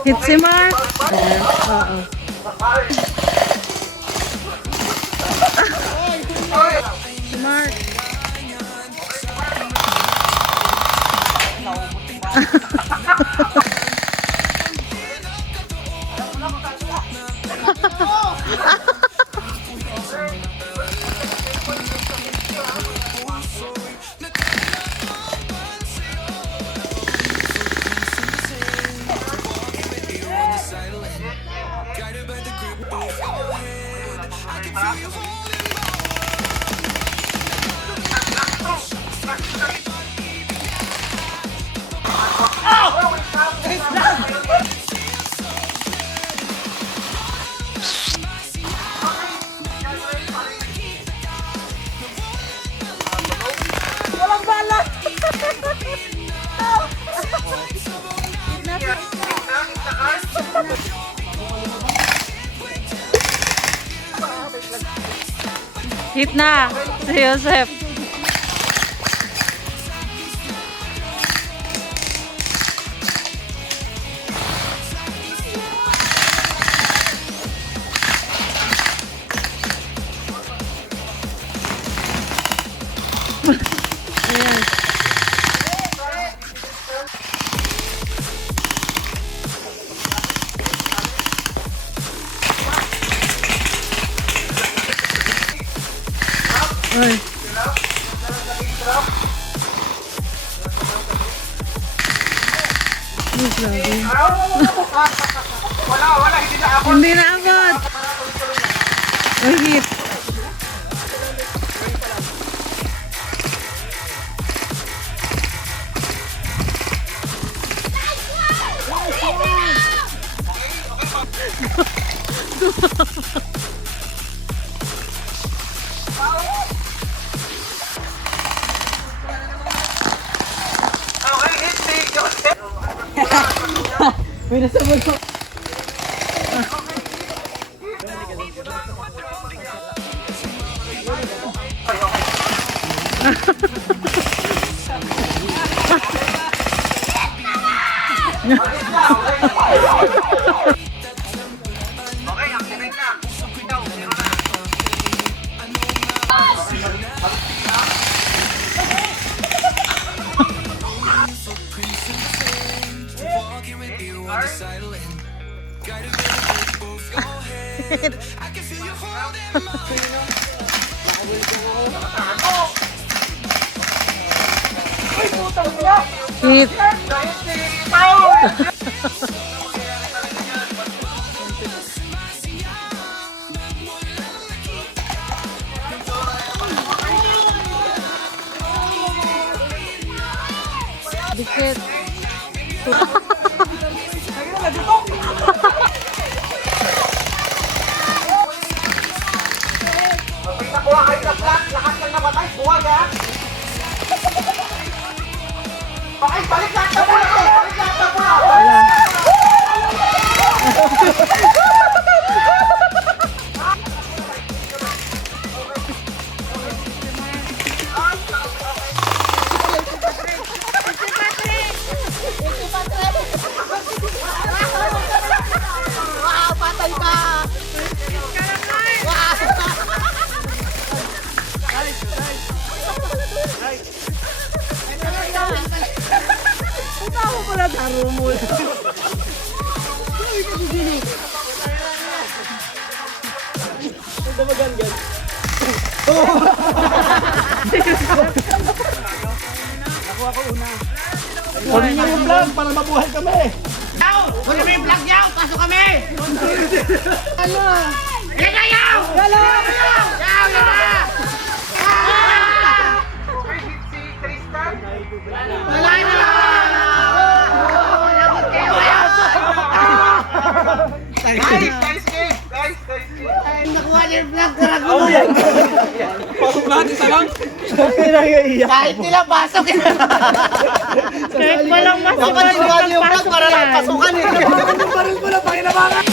Hit si Mark. Yes, oo. Si Mark. Walang balat! Hit na! Si Joseph. Ay. Wala, hindi na ako. Hindi na agad. Ay, hit. Okay, hit si Joseph. May nasabot ko. Okay, activate na. Ikaw, zero na. Hit. Dikit. Nakuha kayo ng black, lahat ng namatay, buwag ha. Okay, balik lahat na muna. Balik lahat na muna. Wow, patay ka! Punta ako pala daro mo. Kunin niyo yung vlog para mabuhay kami. Kunin mo yung vlog niya, pasok kami. Ano? Yan na yaw! Hello! Yaw, yan na! Okay, hit si Tristan. Wala na! Lagot kayo, ayaw! Guys, game! Guys, game! Nakuha niya yung vlog, karago mo. Pasok natin sa lang. Kahit nila pasok eh. Kahit walang masama Dapat yung vlog para lang pasukan eh. Baril mo na, pakinabangan.